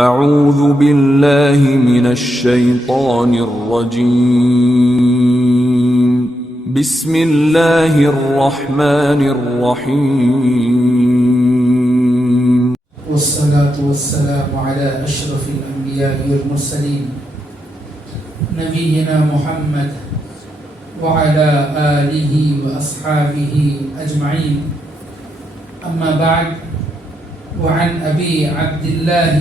اعوذ باللہ من الشیطان الرجیم بسم اللہ الرحمن الرحیم والصلاة والسلام على اشرف الانبیاء والمرسلین نبینا محمد وعلى آلہ واصحابہ اجمعین اما بعد وعن ابی عبد اللہ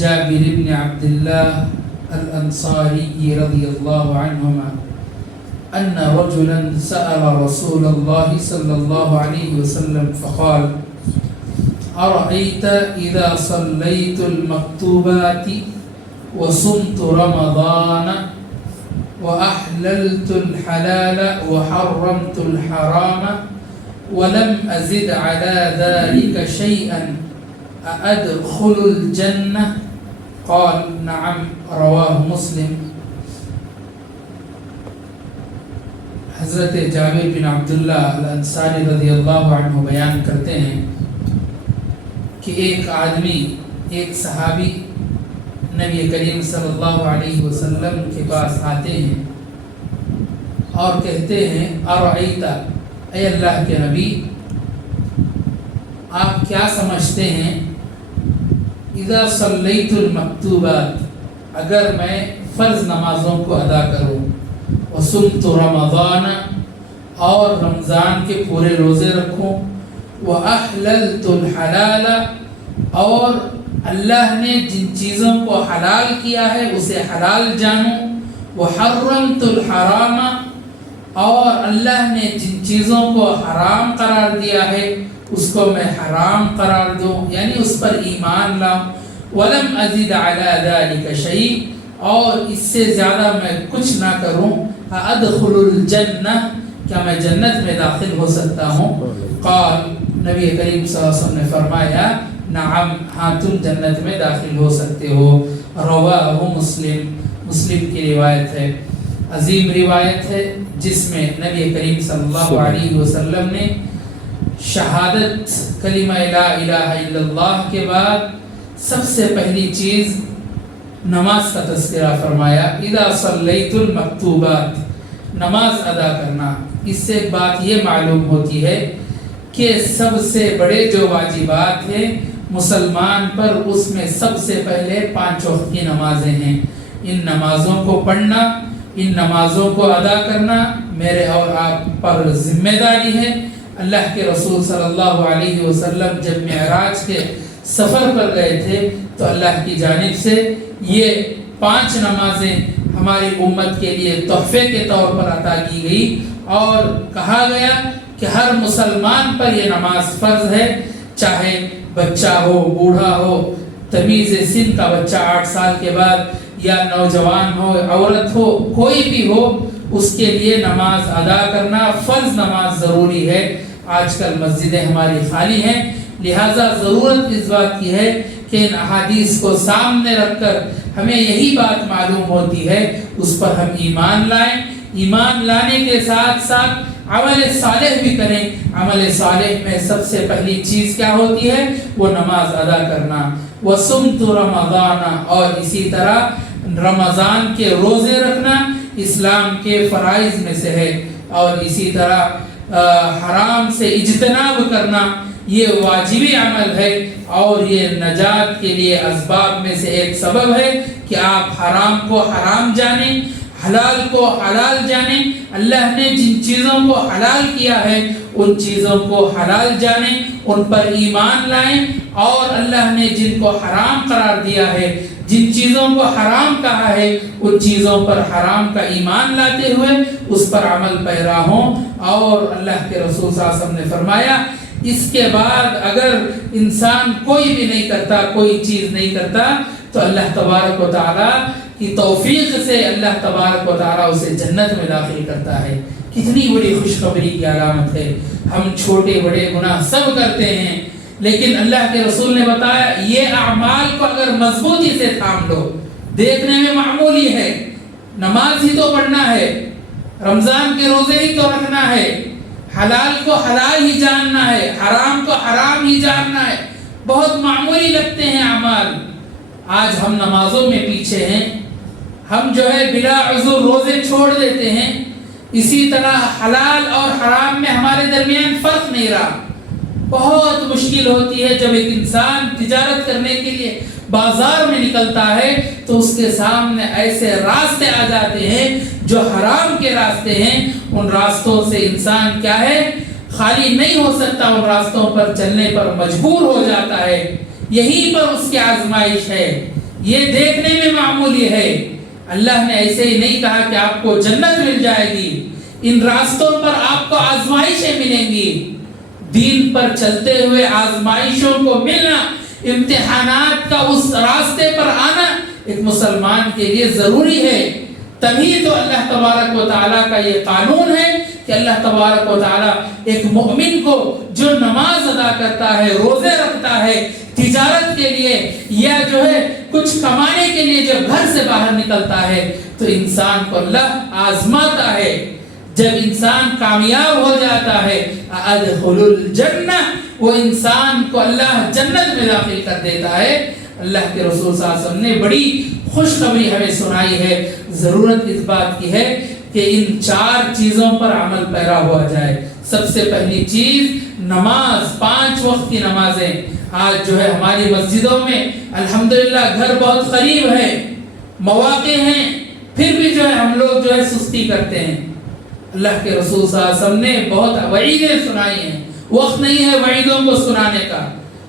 جابر بن عبد الله الأنصاري رضي الله عنهما أن رجلا سأل رسول الله صلى الله عليه وسلم فقال أرأيت إذا صليت المكتوبات وصمت رمضان وأحللت الحلال وحرمت الحرام ولم أزد على ذلك شيئا أأدخل الجنة؟ قال نعم رواه مسلم۔ حضرت جابر بن عبداللہ الانصاری رضی اللہ عنہ بیان کرتے ہیں کہ ایک آدمی، ایک صحابی نبی کریم صلی اللہ علیہ وسلم کے پاس آتے ہیں اور کہتے ہیں ارأیت، اے اللہ کے نبی آپ کیا سمجھتے ہیں، اذا صلیت المکتوبات، اگر میں فرض نمازوں کو ادا کروں، وصمت رمضان، اور رمضان کے پورے روزے رکھوں، واحللت الحلال، اور اللہ نے جن چیزوں کو حلال کیا ہے اسے حلال جانوں، وحرمت الحرام، اور اللہ نے جن چیزوں کو حرام قرار دیا ہے اس کو میں حرام قرار دوں، یعنی اس پر ایمان لاؤں، ولم ازد علی ذلک شیء، اور اس سے زیادہ میں کچھ نہ کروں، ادخل الجنہ، کیا میں جنت میں داخل ہو سکتا ہوں؟ قال، نبی کریم صلی اللہ علیہ وسلم نے فرمایا نعم، ہاں تم جنت میں داخل ہو سکتے ہو۔ رواہ مسلم، مسلم کی روایت ہے، عظیم روایت ہے جس میں نبی کریم صلی اللہ علیہ وسلم نے شہادت کلمہ لا الہ الا اللہ کے بعد سب سے پہلی چیز نماز کا تذکرہ فرمایا۔ اذا صلیت المکتوبات، نماز ادا کرنا، اس سے ایک بات یہ معلوم ہوتی ہے کہ سب سے بڑے جو واجبات ہیں مسلمان پر، اس میں سب سے پہلے 5 وقت کی نمازیں ہیں۔ ان نمازوں کو پڑھنا، ان نمازوں کو ادا کرنا میرے اور آپ پر ذمہ داری ہے۔ اللہ کے رسول صلی اللہ علیہ وسلم جب معراج کے سفر پر گئے تھے تو اللہ کی جانب سے یہ 5 نمازیں ہماری امت کے لیے تحفے کے طور پر عطا کی گئی، اور کہا گیا کہ ہر مسلمان پر یہ نماز فرض ہے، چاہے بچہ ہو، بوڑھا ہو، تمیز سن کا بچہ 8 سال کے بعد، یا نوجوان ہو، عورت ہو، کوئی بھی ہو، اس کے لیے نماز ادا کرنا فرض نماز ضروری ہے۔ آج کل مسجدیں ہماری خالی ہیں، لہٰذا ضرورت اس بات کی ہے کہ ان احادیث کو سامنے رکھ کر ہمیں یہی بات معلوم ہوتی ہے، اس پر ہم ایمان لائیں، ایمان لانے کے ساتھ ساتھ عمل صالح بھی کریں۔ عمل صالح میں سب سے پہلی چیز کیا ہوتی ہے؟ وہ نماز ادا کرنا۔ وصمت رمضان، اور اسی طرح رمضان کے روزے رکھنا اسلام کے فرائض میں سے ہے، اور اسی طرح حرام سے اجتناب کرنا یہ واجبی عمل ہے، اور یہ نجات کے لیے اسباب میں سے ایک سبب ہے کہ آپ حرام کو حرام جانیں، حلال کو حلال جانیں۔ اللہ نے جن چیزوں کو حلال کیا ہے ان چیزوں کو حلال جانیں، ان پر ایمان لائیں، اور اللہ نے جن کو حرام قرار دیا ہے، جن چیزوں کو حرام کہا ہے، ان چیزوں پر حرام کا ایمان لاتے ہوئے اس پر عمل پیرا ہوں۔ اور اللہ کے رسول صلی اللہ علیہ وسلم نے فرمایا اس کے بعد اگر انسان کوئی بھی نہیں کرتا، کوئی چیز نہیں کرتا، تو اللہ تبارک و تعالیٰ کی توفیق سے اللہ تبارک و تعالیٰ اسے جنت میں داخل کرتا ہے۔ کتنی بڑی خوشخبری کی علامت ہے۔ ہم چھوٹے بڑے گناہ سب کرتے ہیں، لیکن اللہ کے رسول نے بتایا یہ اعمال کو اگر مضبوطی سے تھام لو، دیکھنے میں معمولی ہے، نماز ہی تو پڑھنا ہے، رمضان کے روزے ہی تو رکھنا ہے، حلال کو حلال ہی جاننا ہے، حرام کو حرام ہی جاننا ہے، بہت معمولی لگتے ہیں اعمال، آج ہم نمازوں میں پیچھے ہیں، ہم جو ہے بلا عذر روزے چھوڑ دیتے ہیں، اسی طرح حلال اور حرام میں ہمارے درمیان فرق نہیں رہا۔ بہت مشکل ہوتی ہے جب ایک انسان تجارت کرنے کے لیے بازار میں نکلتا ہے تو اس کے سامنے ایسے راستے آ جاتے ہیں جو حرام کے راستے ہیں، ان راستوں سے انسان کیا ہے خالی نہیں ہو سکتا، ان راستوں پر چلنے پر مجبور ہو جاتا ہے۔ یہیں پر اس کی آزمائش ہے، یہ دیکھنے میں معمولی ہے۔ اللہ نے ایسے ہی نہیں کہا کہ آپ کو جنت مل جائے گی، ان راستوں پر آپ کو آزمائشیں ملیں گی۔ دین پر چلتے ہوئے آزمائشوں کو ملنا، امتحانات کا اس راستے پر آنا ایک مسلمان کے لیے ضروری ہے۔ تبھی تو اللہ تبارک و تعالیٰ کا یہ قانون ہے کہ اللہ تبارک و تعالیٰ ایک مومن کو جو نماز ادا کرتا ہے، روزے رکھتا ہے، تجارت کے لیے یا جو ہے کچھ کمانے کے لیے جب گھر سے باہر نکلتا ہے تو انسان کو اللہ آزماتا ہے۔ جب انسان کامیاب ہو جاتا ہے ادخلوا الجنہ، وہ انسان کو اللہ جنت میں داخل کر دیتا ہے۔ اللہ کے رسول صلی اللہ علیہ وسلم نے بڑی خوشخبری ہمیں سنائی ہے، ضرورت اس بات کی ہے کہ ان 4 چیزوں پر عمل پیرا ہوا جائے۔ سب سے پہلی چیز نماز، 5 وقت کی نمازیں۔ آج جو ہے ہماری مسجدوں میں الحمدللہ گھر بہت قریب ہے، مواقع ہیں، پھر بھی جو ہے ہم لوگ جو ہے سستی کرتے ہیں۔ اللہ کے رسول صلی اللہ علیہ وسلم نے بہت وعیدیں سنائی ہیں، وقت نہیں ہے وعیدوں کو سنانے کا،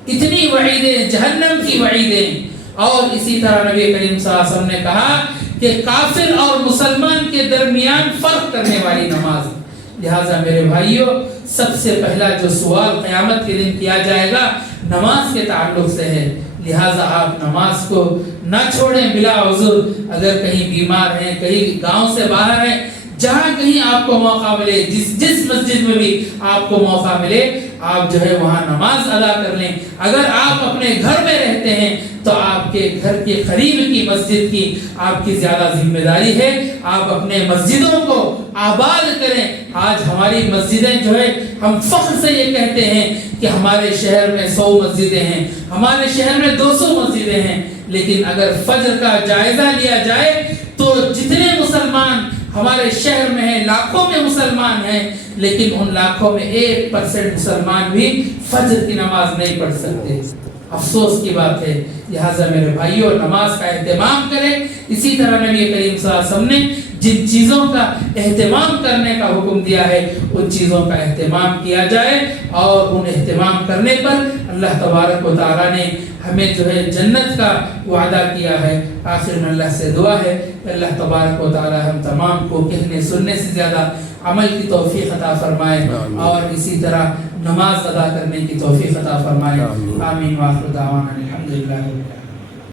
اتنی وعیدیں، جہنم کی وعیدیں۔ اور اسی طرح نبی کریم صلی اللہ علیہ وسلم نے کہا کہ کافر اور مسلمان کے درمیان فرق کرنے والی نماز۔ لہٰذا میرے بھائیوں، سب سے پہلا جو سوال قیامت کے دن کیا جائے گا نماز کے تعلق سے ہے، لہٰذا آپ نماز کو نہ چھوڑیں بلا عذر۔ اگر کہیں بیمار ہیں، کہیں گاؤں سے باہر ہیں، جہاں کہیں آپ کو موقع ملے، جس مسجد میں بھی آپ کو موقع ملے، آپ جو ہے وہاں نماز ادا کر لیں۔ اگر آپ اپنے گھر میں رہتے ہیں تو آپ کے گھر کے قریب کی مسجد کی آپ کی زیادہ ذمہ داری ہے، آپ اپنے مسجدوں کو آباد کریں۔ آج ہماری مسجدیں جو ہے ہم فخر سے یہ کہتے ہیں کہ ہمارے شہر میں 100 مسجدیں ہیں، ہمارے شہر میں 200 مسجدیں ہیں، لیکن اگر فجر کا جائزہ لیا جائے تو جتنے مسلمان ہمارے شہر میں ہیں، لاکھوں میں مسلمان ہیں، لیکن ان لاکھوں میں 1% مسلمان بھی فجر کی نماز نہیں پڑھ سکتے۔ افسوس کی بات ہے۔ لہٰذا میرے بھائیوں، نماز کا اہتمام کریں۔ اسی طرح نبی کریم صلی اللہ علیہ وسلم نے جن چیزوں کا اہتمام کرنے کا حکم دیا ہے ان چیزوں کا اہتمام کیا جائے، اور ان اہتمام کرنے پر اللہ تبارک و تعالیٰ نے ہمیں جو ہے جنت کا وعدہ کیا ہے۔ آخر میں اللہ سے دعا ہے کہ اللہ تبارک و تعالیٰ ہم تمام کو کہنے سننے سے زیادہ عمل کی توفیق عطا فرمائے، اور اسی طرح نماز ادا کرنے کی توفیق عطا فرمائے۔ آمین۔ وآخر دعوانا الحمدللہ۔